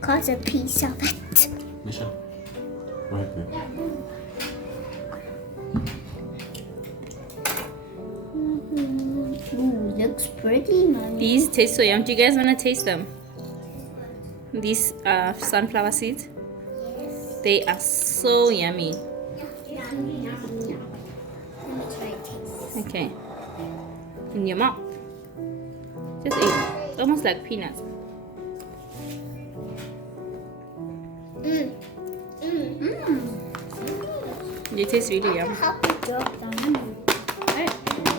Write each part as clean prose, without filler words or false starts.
Cut a piece of it. Misha, right there. Ooh, looks pretty, Mommy. These taste so yum. Do you guys want to taste them? These sunflower seeds. Yes. They are so yummy. Yum, yum, yum. Let me try taste. Okay. In your mouth. Just eat. Almost like peanuts. They taste really yum. Help me drop them.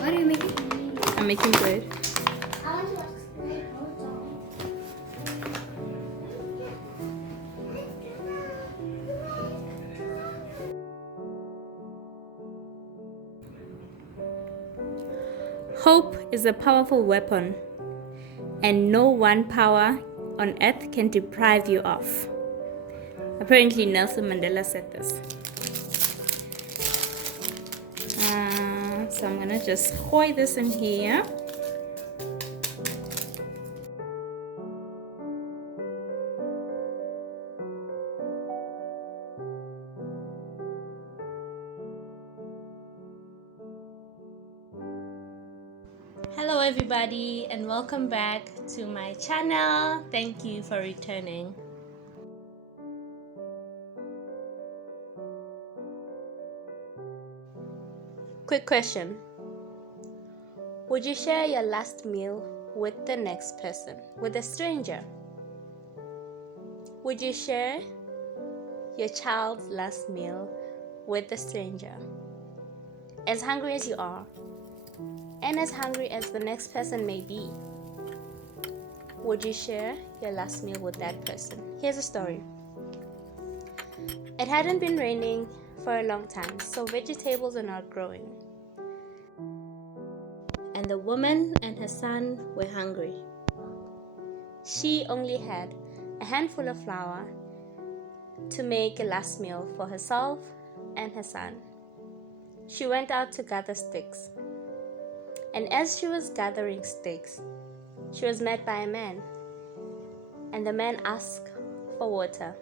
What are you making? I'm making bread. I want to explain. Hold on. Hope is a powerful weapon, and no one power on earth can deprive you of. Apparently, Nelson Mandela said this. So I'm gonna just pour this in here. Hello everybody and welcome back to my channel. Thank you for returning. Quick question. Would you share your last meal with the next person, with a stranger? Would you share your child's last meal with a stranger? As hungry as you are, and as hungry as the next person may be, would you share your last meal with that person? Here's a story. It hadn't been raining for a long time, so vegetables are not growing. And the woman and her son were hungry. She only had a handful of flour to make a last meal for herself and her son. She went out to gather sticks. And as she was gathering sticks, she was met by a man. And the man asked for water.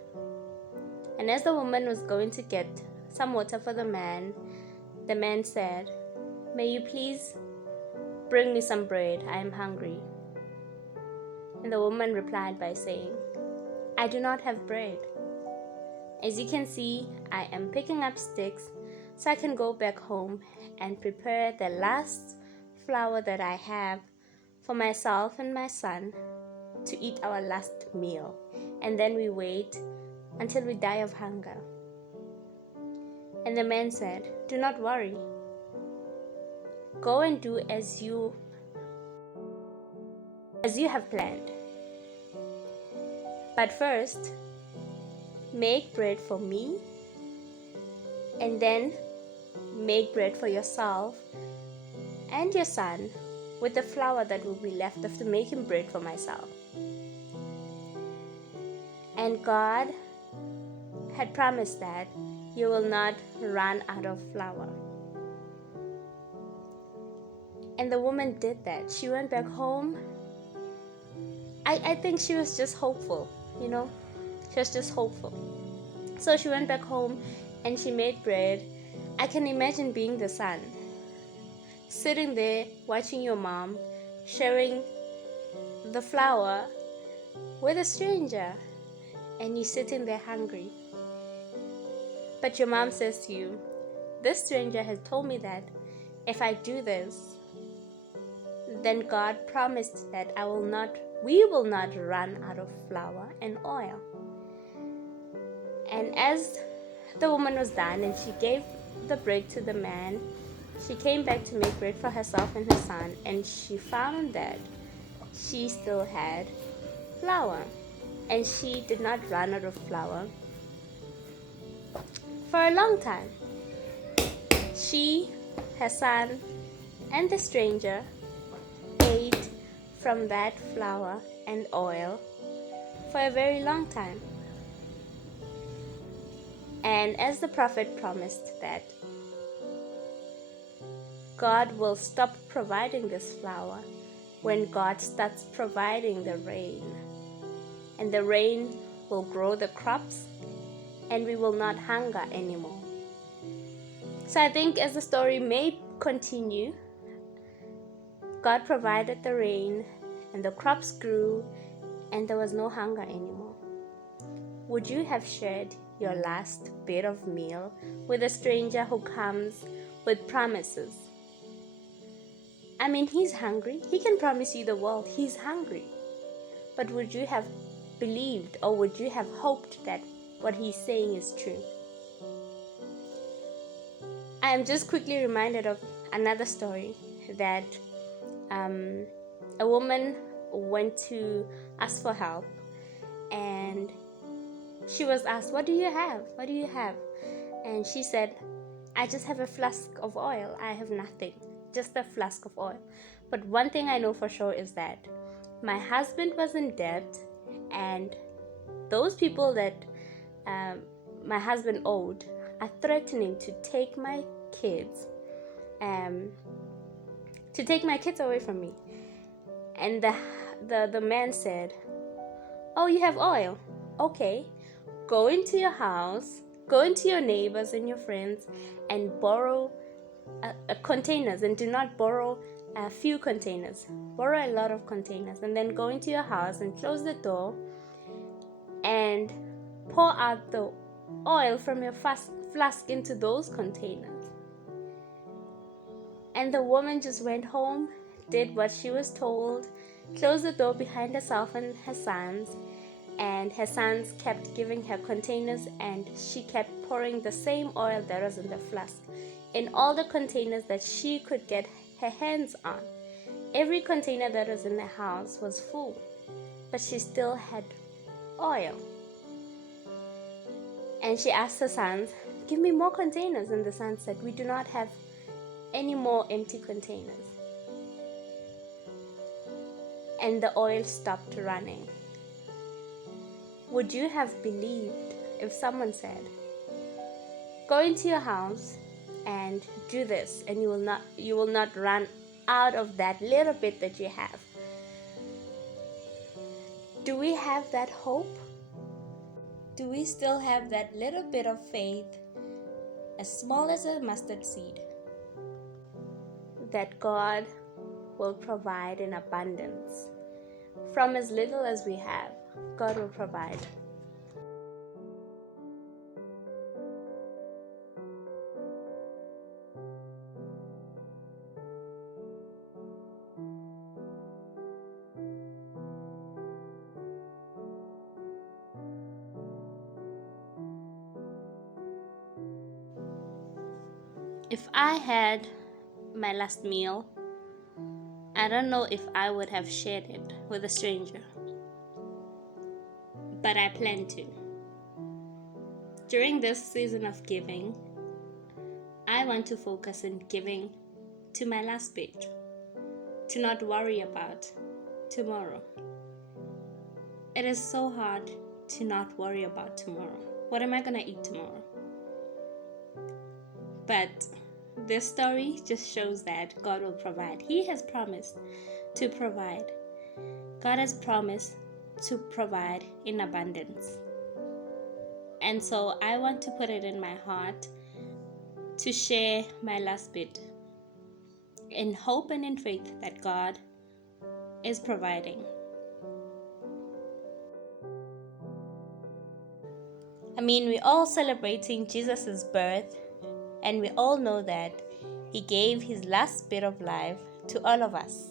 And as the woman was going to get some water for the man said, "May you please bring me some bread, I am hungry." And the woman replied by saying, "I do not have bread. As you can see, I am picking up sticks so I can go back home and prepare the last flour that I have for myself and my son to eat our last meal. And then we wait until we die of hunger." And the man said, "Do not worry. Go and do as you have planned. But first, make bread for me, and then make bread for yourself and your son with the flour that will be left after making bread for myself." And God had promised that you will not run out of flour. And the woman did that. She went back home. I think she was just hopeful, you know. She was just hopeful. So she went back home and she made bread. I can imagine being the son, sitting there watching your mom sharing the flour with a stranger, and you sitting there hungry. But your mom says to you, "This stranger has told me that if I do this, then God promised that we will not run out of flour and oil." And as the woman was done and she gave the bread to the man, she came back to make bread for herself and her son, and she found that she still had flour, and she did not run out of flour for a long time. She, her son, and the stranger ate from that flour and oil for a very long time. And as the prophet promised that God will stop providing this flour when God starts providing the rain. and the rain will grow the crops, and we will not hunger anymore. So I think as the story may continue, God provided the rain, and the crops grew, and there was no hunger anymore. Would you have shared your last bit of meal with a stranger who comes with promises? I mean, he's hungry. He can promise you the world. He's hungry. But would you have believed, or would you have hoped that what he's saying is true? I am just quickly reminded of another story that a woman went to ask for help, and she was asked, "What do you have? What do you have?" And she said, "I just have a flask of oil. I have nothing, just a flask of oil. But one thing I know for sure is that my husband was in debt, and those people that my husband owed are threatening to take my kids away from me." And the man said, "Oh, you have oil? Okay, go into your house, go into your neighbors and your friends, and borrow containers, and do not borrow a few containers. Borrow a lot of containers, and then go into your house and close the door and pour out the oil from your flask into those containers." And the woman just went home, did what she was told, closed the door behind herself and her sons, and her sons kept giving her containers, and she kept pouring the same oil that was in the flask in all the containers that she could get her hands on. Every container that was in the house was full, but she still had oil. And she asked her sons, "Give me more containers." And the sons said, "We do not have any more empty containers." And the oil stopped running. Would you have believed if someone said, "Go into your house and do this, and you will not run out of that little bit that you have"? Do we have that hope? Do we still have that little bit of faith, as small as a mustard seed, that God will provide in abundance? From as little as we have, God will provide. If I had my last meal, I don't know if I would have shared it with a stranger, but I plan to. During this season of giving, I want to focus on giving to my last bit, to not worry about tomorrow. It is so hard to not worry about tomorrow. What am I going to eat tomorrow? But this story just shows that God will provide. He has promised to provide. God has promised to provide in abundance. And so I want to put it in my heart to share my last bit in hope and in faith that God is providing. I mean, we're all celebrating Jesus' birth, and we all know that He gave His last bit of life to all of us.